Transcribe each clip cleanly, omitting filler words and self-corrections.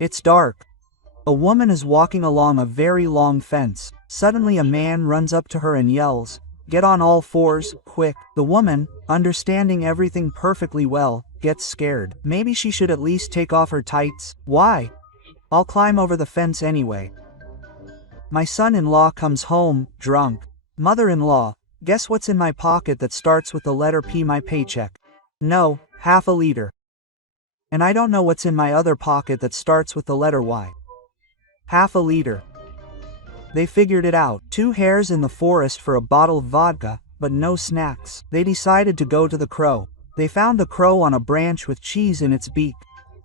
It's dark. A woman is walking along a very long fence. Suddenly a man runs up to her and yells, "Get on all fours, quick." The woman, understanding everything perfectly well, gets scared. Maybe she should at least take off her tights. Why? I'll climb over the fence anyway. My son-in-law comes home, drunk. Mother-in-law, guess what's in my pocket that starts with the letter P? My paycheck. No, half a liter. And I don't know what's in my other pocket that starts with the letter Y. Half a liter. They figured it out. 2 hares in the forest for a bottle of vodka, but no snacks. They decided to go to the crow. They found the crow on a branch with cheese in its beak.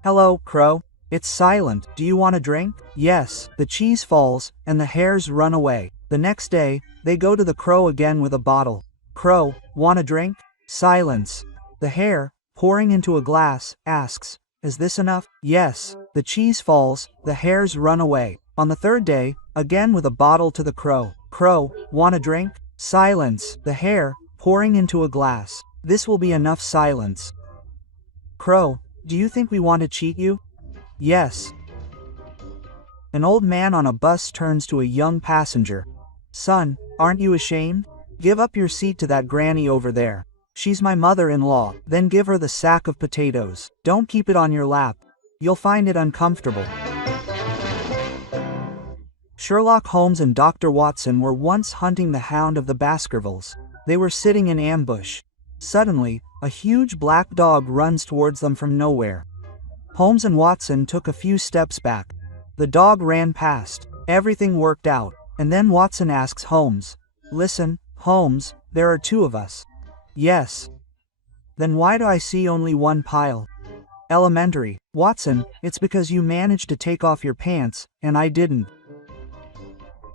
"Hello, crow." It's silent. "Do you want a drink?" Yes. The cheese falls, and the hares run away. The next day, they go to the crow again with a bottle. "Crow, want a drink?" Silence. The hare, pouring into a glass, asks, "Is this enough?" Yes. The cheese falls, the hares run away. On the third day, again with a bottle to the crow. "Crow, want a drink?" Silence. The hare, pouring into a glass. "This will be enough." Silence. "Crow, do you think we want to cheat you?" Yes. An old man on a bus turns to a young passenger. "Son, aren't you ashamed? Give up your seat to that granny over there. She's my mother-in-law." Then give her the sack of potatoes. "Don't keep it on your lap. You'll find it uncomfortable." Sherlock Holmes and Dr. Watson were once hunting the hound of the Baskervilles. They were sitting in ambush. Suddenly, a huge black dog runs towards them from nowhere. Holmes and Watson took a few steps back. The dog ran past. Everything worked out. And then Watson asks Holmes, "Listen, Holmes, there are 2 of us." "Yes." "Then why do I see only one pile?" "Elementary." "Watson, it's because you managed to take off your pants, and I didn't."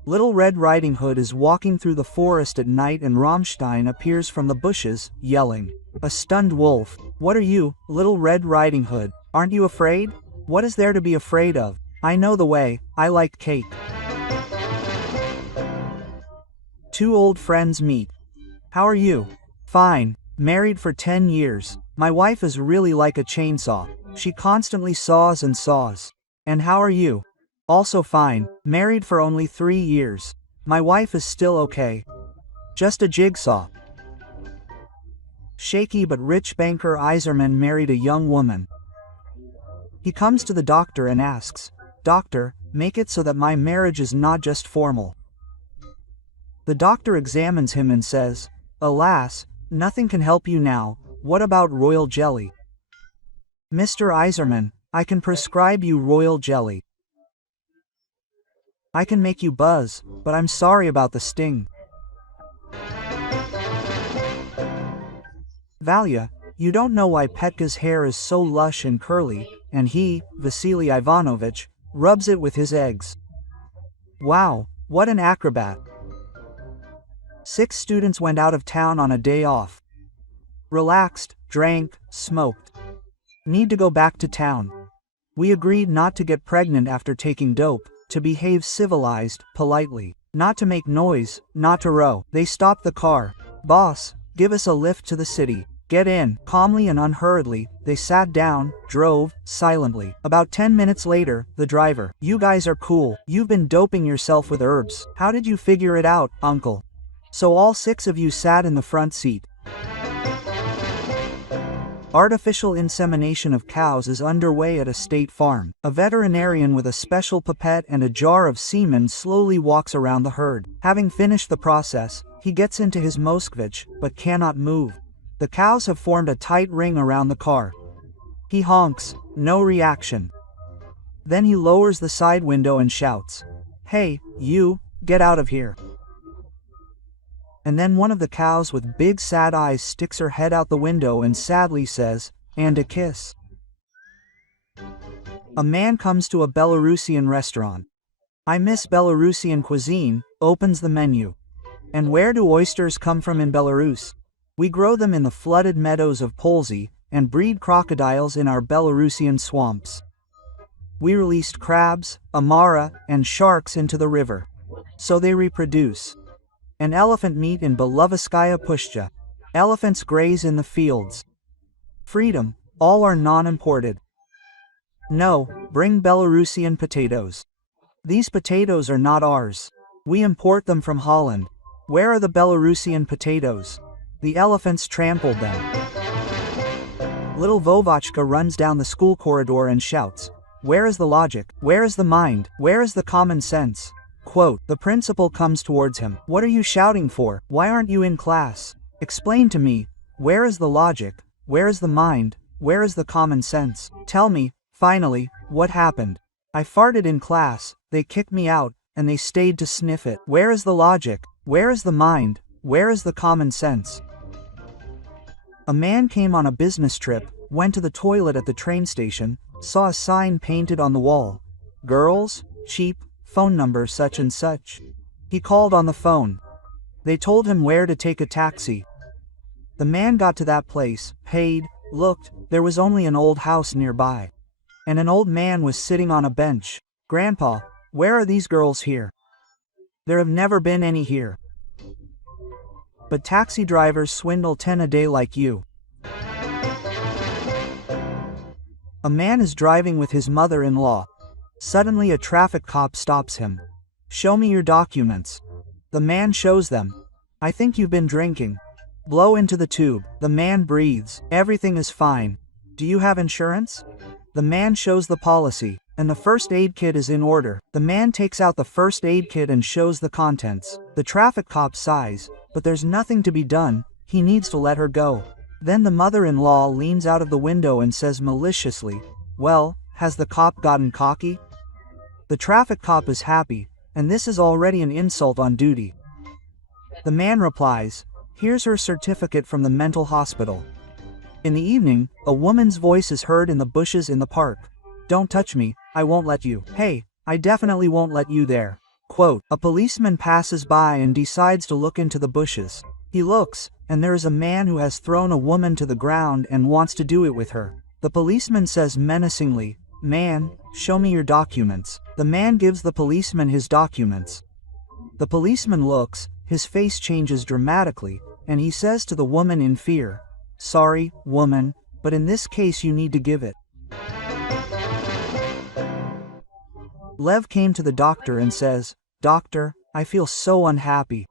Little Red Riding Hood is walking through the forest at night and Rammstein appears from the bushes, yelling. A stunned wolf. "What are you, Little Red Riding Hood? Aren't you afraid?" "What is there to be afraid of? I know the way. I like cake." 2 old friends meet. "How are you?" "Fine. Married for 10 years. My wife is really like a chainsaw. She constantly saws and saws." "And how are you?" "Also fine. Married for only 3 years. My wife is still okay. Just a jigsaw." Shaky but rich banker Iserman married a young woman. He comes to the doctor and asks, "Doctor, make it so that my marriage is not just formal." The doctor examines him and says, "Alas, nothing can help you now. What about royal jelly?" "Mr. Iserman, I can prescribe you royal jelly. I can make you buzz, but I'm sorry about the sting." "Valia, you don't know why Petka's hair is so lush and curly, and he, Vasily Ivanovich, rubs it with his eggs." "Wow, what an acrobat." 6 students went out of town on a day off. Relaxed, drank, smoked. Need to go back to town. We agreed not to get pregnant after taking dope, to behave civilized, politely, not to make noise, not to row. They stopped the car. "Boss, give us a lift to the city." "Get in." Calmly and unhurriedly, they sat down, drove, silently. About 10 minutes later, the driver, "You guys are cool. You've been doping yourself with herbs. How did you figure it out, uncle?" So all 6 of you sat in the front seat. Artificial insemination of cows is underway at a state farm. A veterinarian with a special pipette and a jar of semen slowly walks around the herd. Having finished the process, he gets into his Moskvich, but cannot move. The cows have formed a tight ring around the car. He honks, no reaction. Then he lowers the side window and shouts, "Hey, you, get out of here." And then one of the cows with big sad eyes sticks her head out the window and sadly says, "And a kiss." A man comes to a Belarusian restaurant. "I miss Belarusian cuisine," opens the menu. "And where do oysters come from in Belarus? We grow them in the flooded meadows of Polsy, and breed crocodiles in our Belarusian swamps. We released crabs, amara, and sharks into the river. So they reproduce. And elephant meat in Belovaskaya Pushcha. Elephants graze in the fields. Freedom, all are non-imported." No, bring Belarusian potatoes. These potatoes are not ours. We import them from Holland. Where are the Belarusian potatoes? The elephants trampled them. Little Vovachka runs down the school corridor and shouts, "Where is the logic? Where is the mind? Where is the common sense?" Quote, the principal comes towards him. "What are you shouting for? Why aren't you in class? Explain to me. Where is the logic? Where is the mind? Where is the common sense? Tell me, finally, what happened? I farted in class, they kicked me out, and they stayed to sniff it. Where is the logic? Where is the mind? Where is the common sense?" A man came on a business trip, went to the toilet at the train station, saw a sign painted on the wall. "Girls, cheap, phone number such and such." He called on the phone. They told him where to take a taxi. The man got to that place, paid, looked, there was only an old house nearby. And an old man was sitting on a bench. "Grandpa, where are these girls here?" "There have never been any here. But taxi drivers swindle 10 a day like you." A man is driving with his mother-in-law. Suddenly a traffic cop stops him. "Show me your documents." The man shows them. "I think you've been drinking. Blow into the tube." The man breathes. "Everything is fine. Do you have insurance?" The man shows the policy, and the first aid kit is in order. The man takes out the first aid kit and shows the contents. The traffic cop sighs, but there's nothing to be done, he needs to let her go. Then the mother-in-law leans out of the window and says maliciously, "Well, has the cop gotten cocky?" The traffic cop is happy, and this is already an insult on duty. The man replies, "Here's her certificate from the mental hospital." In the evening, a woman's voice is heard in the bushes in the park. "Don't touch me, I won't let you." "Hey, I definitely won't let you there." Quote, a policeman passes by and decides to look into the bushes. He looks, and there is a man who has thrown a woman to the ground and wants to do it with her. The policeman says menacingly, "Man, show me your documents." The man gives the policeman his documents. The policeman looks, his face changes dramatically, and he says to the woman in fear, "Sorry, woman, but in this case you need to give it." Lev came to the doctor and says, "Doctor, I feel so unhappy.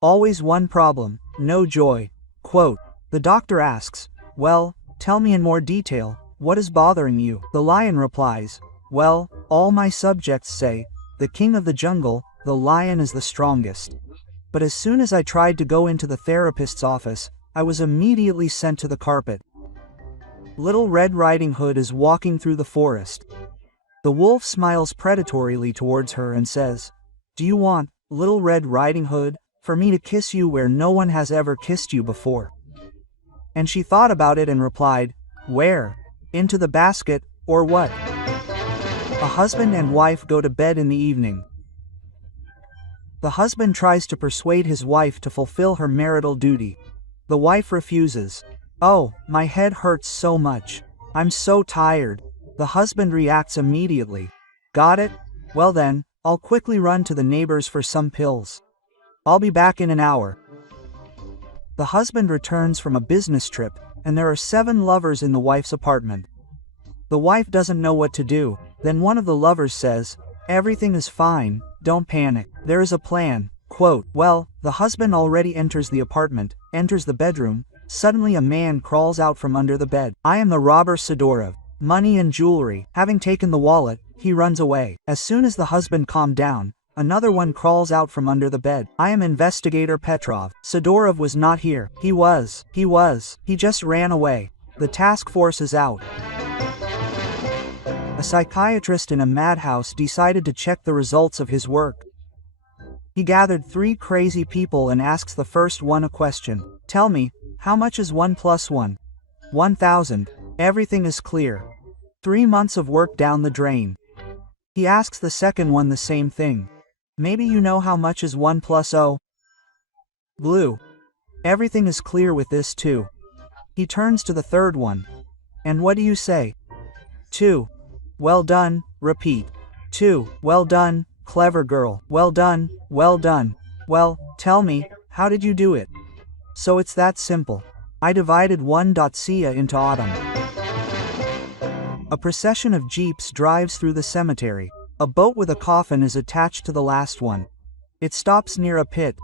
Always one problem, no joy." Quote, the doctor asks, "Well, tell me in more detail, what is bothering you?" The lion replies, "Well, all my subjects say, the king of the jungle, the lion is the strongest. But as soon as I tried to go into the therapist's office, I was immediately sent to the carpet." Little Red Riding Hood is walking through the forest. The wolf smiles predatorily towards her and says, "Do you want, Little Red Riding Hood, for me to kiss you where no one has ever kissed you before?" And she thought about it and replied, "Where? Into the basket, or what?" A husband and wife go to bed in the evening. The husband tries to persuade his wife to fulfill her marital duty. The wife refuses. "Oh, my head hurts so much. I'm so tired." The husband reacts immediately. "Got it? Well then, I'll quickly run to the neighbors for some pills. I'll be back in an hour." The husband returns from a business trip, and there are 7 lovers in the wife's apartment. The wife doesn't know what to do. Then one of the lovers says, "Everything is fine, don't panic. There is a plan." Quote, well, the husband already enters the apartment, enters the bedroom. Suddenly a man crawls out from under the bed. "I am the robber Sidorov. Money and jewelry." Having taken the wallet, he runs away. As soon as the husband calmed down, another one crawls out from under the bed. "I am investigator Petrov. Sidorov was not here. He was. He just ran away. The task force is out." A psychiatrist in a madhouse decided to check the results of his work. He gathered 3 crazy people and asks the first one a question. "Tell me, how much is 1 plus 1? 1,000. Everything is clear. 3 months of work down the drain." He asks the second one the same thing. "Maybe you know how much is 1 plus 0? Blue. Everything is clear with this too." He turns to the third one. "And what do you say?" 2. "Well done, repeat." 2. "Well done, clever girl. Well done, well done." "Well, tell me, how did you do it?" "So it's that simple. I divided 1.cia into autumn." A procession of jeeps drives through the cemetery. A boat with a coffin is attached to the last one. It stops near a pit.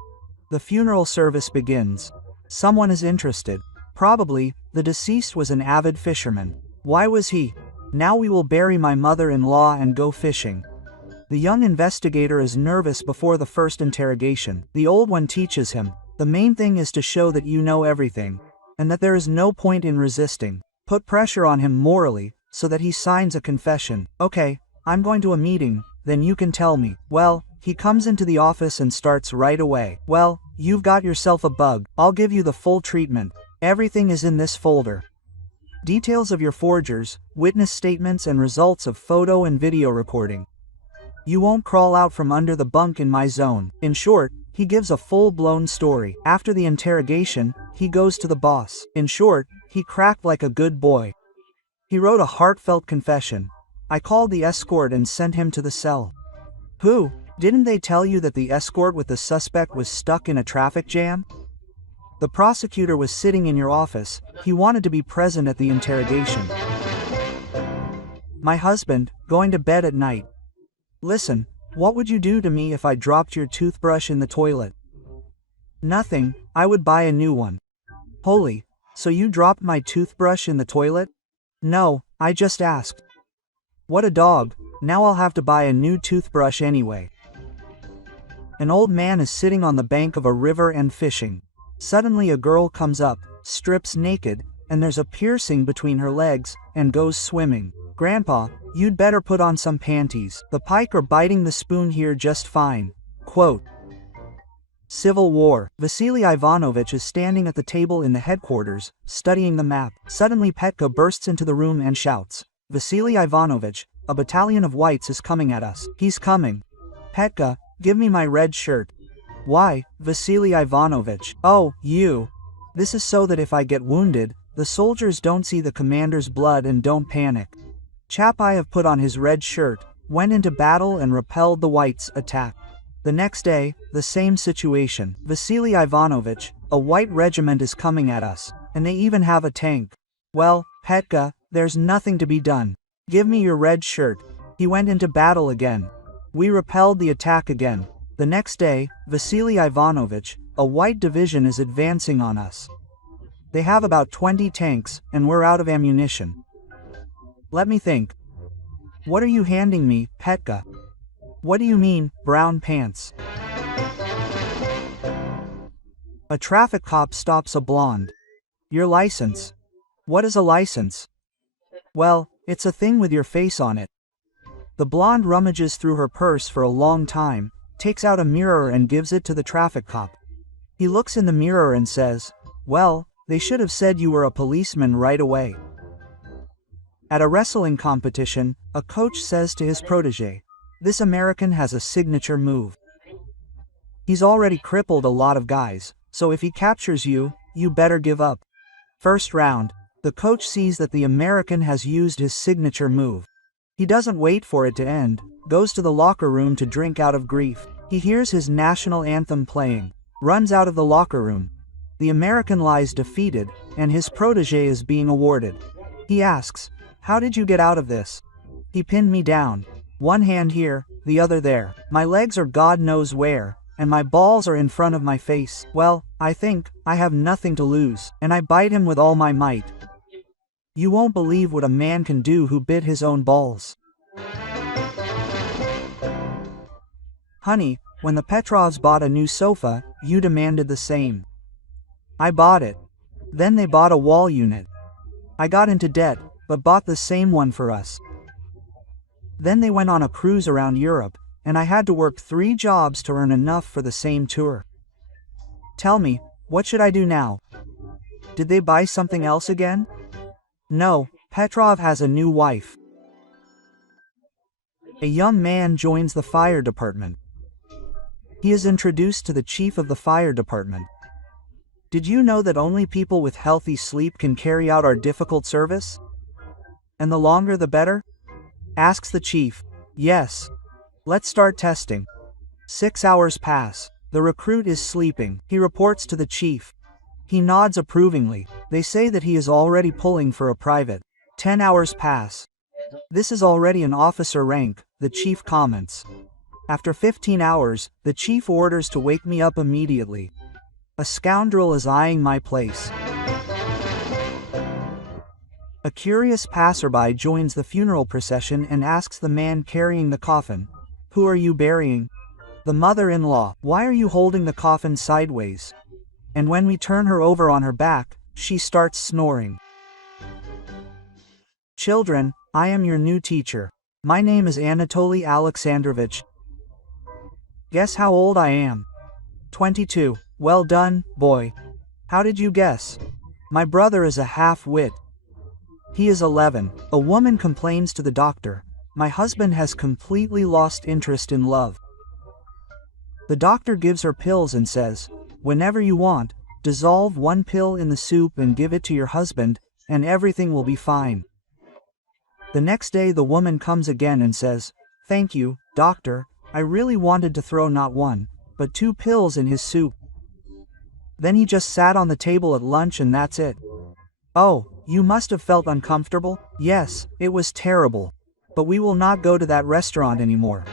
The funeral service begins. Someone is interested. Probably, the deceased was an avid fisherman. Why was he? Now we will bury my mother-in-law and go fishing. The young investigator is nervous before the first interrogation. The old one teaches him. The main thing is to show that you know everything, and that there is no point in resisting. Put pressure on him morally, so that he signs a confession. Okay, I'm going to a meeting, then you can tell me. Well, he comes into the office and starts right away. Well, you've got yourself a bug. I'll give you the full treatment. Everything is in this folder. Details of your forgers, witness statements and results of photo and video recording. You won't crawl out from under the bunk in my zone. In short, he gives a full-blown story. After the interrogation, he goes to the boss. In short, he cracked like a good boy. He wrote a heartfelt confession. I called the escort and sent him to the cell. Who? Didn't they tell you that the escort with the suspect was stuck in a traffic jam? The prosecutor was sitting in your office. He wanted to be present at the interrogation. My husband, going to bed at night. Listen, what would you do to me if I dropped your toothbrush in the toilet? Nothing, I would buy a new one. Holy, so you dropped my toothbrush in the toilet? No, I just asked. What a dog, now I'll have to buy a new toothbrush anyway. An old man is sitting on the bank of a river and fishing. Suddenly a girl comes up, strips naked, and there's a piercing between her legs, and goes swimming. Grandpa, you'd better put on some panties. The pike are biting the spoon here just fine. Quote. Civil War. Vasily Ivanovich is standing at the table in the headquarters, studying the map. Suddenly Petka bursts into the room and shouts, Vasily Ivanovich, a battalion of whites is coming at us. He's coming. Petka, give me my red shirt. Why, Vasily Ivanovich? Oh, you. This is so that if I get wounded, the soldiers don't see the commander's blood and don't panic. Chapayev put on his red shirt, went into battle and repelled the whites' attack. The next day, the same situation. Vasily Ivanovich, a white regiment is coming at us, and they even have a tank. Well, Petka, there's nothing to be done. Give me your red shirt. He went into battle again. We repelled the attack again. The next day, Vasily Ivanovich, a white division is advancing on us. They have about 20 tanks, and we're out of ammunition. Let me think. What are you handing me, Petka? What do you mean, brown pants? A traffic cop stops a blonde. Your license. What is a license? Well, it's a thing with your face on it. The blonde rummages through her purse for a long time, takes out a mirror and gives it to the traffic cop. He looks in the mirror and says, well, they should have said you were a policeman right away. At a wrestling competition, a coach says to his protege, this American has a signature move. He's already crippled a lot of guys, so if he captures you, you better give up. First round, the coach sees that the American has used his signature move. He doesn't wait for it to end, goes to the locker room to drink out of grief. He hears his national anthem playing, runs out of the locker room. The American lies defeated, and his protege is being awarded. He asks, how did you get out of this? He pinned me down. One hand here, the other there. My legs are God knows where, and my balls are in front of my face. Well, I think, I have nothing to lose, and I bite him with all my might. You won't believe what a man can do who bit his own balls. Honey, when the Petrovs bought a new sofa, you demanded the same. I bought it. Then they bought a wall unit. I got into debt, but bought the same one for us. Then they went on a cruise around Europe, and I had to work 3 jobs to earn enough for the same tour. Tell me, what should I do now? Did they buy something else again? No, Petrov has a new wife. A young man joins the fire department. He is introduced to the chief of the fire department. Did you know that only people with healthy sleep can carry out our difficult service? And the longer the better? Asks the chief. Yes. Let's start testing. 6 hours pass. The recruit is sleeping. He reports to the chief. He nods approvingly. They say that he is already pulling for a private. 10 hours pass. This is already an officer rank, the chief comments. After 15 hours, the chief orders to wake me up immediately. A scoundrel is eyeing my place. A curious passerby joins the funeral procession and asks the man carrying the coffin, "Who are you burying?" "The mother-in-law." "Why are you holding the coffin sideways?" And when we turn her over on her back, she starts snoring. Children, I am your new teacher. My name is Anatoly Alexandrovich. Guess how old I am? 22. Well done, boy. How did you guess? My brother is a half-wit. He is 11. A woman complains to the doctor, "My husband has completely lost interest in love." The doctor gives her pills and says, "Whenever you want, dissolve one pill in the soup and give it to your husband, and everything will be fine." The next day the woman comes again and says, "Thank you, doctor, I really wanted to throw not one, but 2 pills in his soup. Then he just sat on the table at lunch and that's it." "Oh, you must have felt uncomfortable?" "Yes, it was terrible. But we will not go to that restaurant anymore."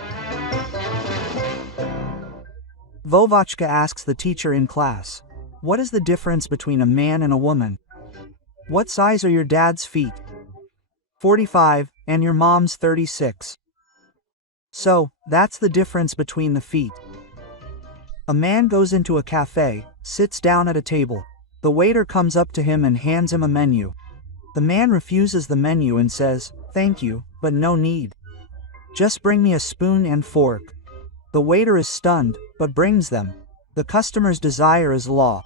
Vovachka asks the teacher in class, "What is the difference between a man and a woman?" "What size are your dad's feet?" 45, and your mom's 36. "So, that's the difference between the feet." A man goes into a cafe, sits down at a table. The waiter comes up to him and hands him a menu. The man refuses the menu and says, "Thank you, but no need. Just bring me a spoon and fork." The waiter is stunned, but brings them. The customer's desire is law.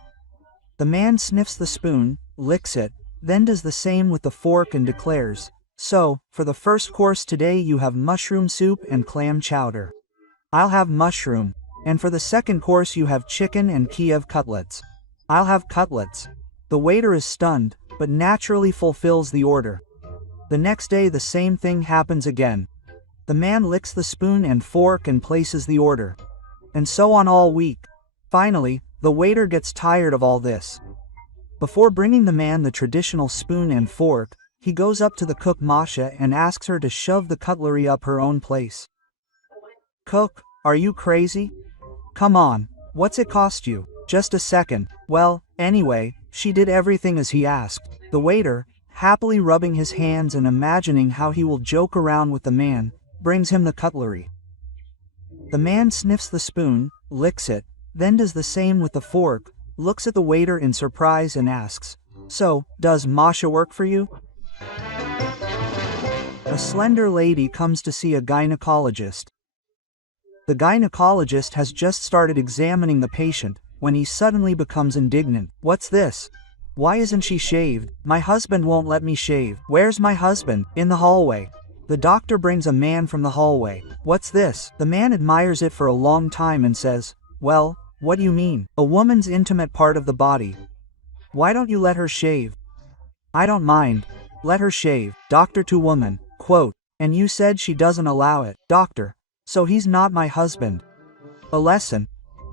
The man sniffs the spoon, licks it, then does the same with the fork and declares, "So, for the first course today you have mushroom soup and clam chowder. I'll have mushroom. And for the second course you have chicken and Kiev cutlets. I'll have cutlets." The waiter is stunned, but naturally fulfills the order. The next day the same thing happens again. The man licks the spoon and fork and places the order. And so on all week. Finally, the waiter gets tired of all this. Before bringing the man the traditional spoon and fork, he goes up to the cook Masha and asks her to shove the cutlery up her own place. "Cook, are you crazy? Come on, what's it cost you?" "Just a second." "Well, anyway, she did everything as he asked." The waiter, happily rubbing his hands and imagining how he will joke around with the man, brings him the cutlery. The man sniffs the spoon, licks it, then does the same with the fork, looks at the waiter in surprise and asks, "So, does Masha work for you?" A slender lady comes to see a gynecologist. The gynecologist has just started examining the patient, when he suddenly becomes indignant. "What's this? Why isn't she shaved? My husband won't let me shave." "Where's my husband?" "In the hallway." The doctor brings a man from the hallway. "What's this?" The man admires it for a long time and says, "Well, what do you mean?" "A woman's intimate part of the body. Why don't you let her shave?" "I don't mind. Let her shave." Doctor to woman, quote, "And you said she doesn't allow it." Doctor, "So he's not my husband." A lesson.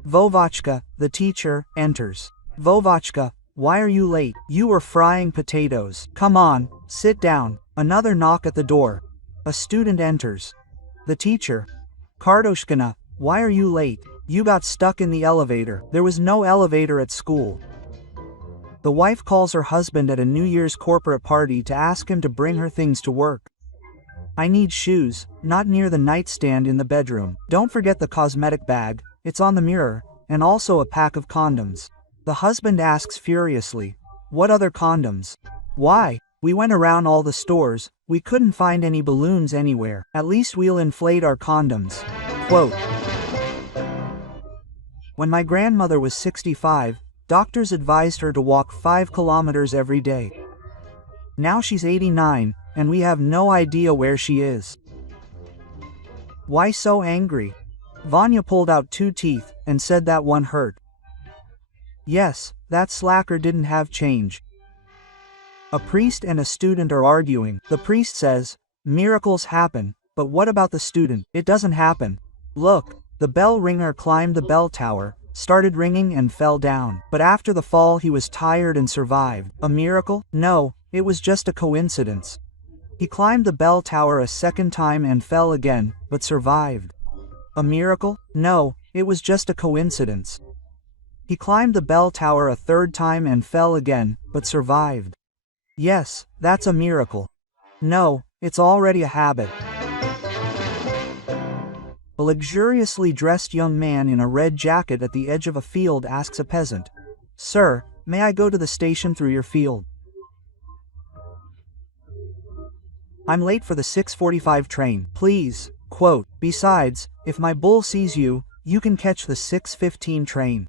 Vovachka, the teacher, enters. "Vovachka, why are you late? You were frying potatoes. Come on, sit down." Another knock at the door. A student enters. The teacher, "Kardoshkina, why are you late? You got stuck in the elevator." There was no elevator at school. The wife calls her husband at a New Year's corporate party to ask him to bring her things to work. "I need shoes, not near the nightstand in the bedroom. Don't forget the cosmetic bag, it's on the mirror, and also a pack of condoms." The husband asks furiously, "What other condoms?" "Why? We went around all the stores, we couldn't find any balloons anywhere. At least we'll inflate our condoms." Quote. When my grandmother was 65, doctors advised her to walk 5 kilometers every day. Now she's 89, and we have no idea where she is. Why so angry? Vanya pulled out 2 teeth, and said that one hurt. Yes, that slacker didn't have change. A priest and a student are arguing. The priest says, "Miracles happen, but what about the student? It doesn't happen. Look, the bell ringer climbed the bell tower, started ringing and fell down. But after the fall he was tired and survived. A miracle? No, it was just a coincidence. He climbed the bell tower a second time and fell again, but survived. A miracle? No, it was just a coincidence. He climbed the bell tower a third time and fell again, but survived. Yes, that's a miracle. No, it's already a habit. A luxuriously dressed young man in a red jacket at the edge of a field asks a peasant, "Sir, may I go to the station through your field? I'm late for the 6:45 train, please." Quote, "Besides, if my bull sees you, you can catch the 6:15 train."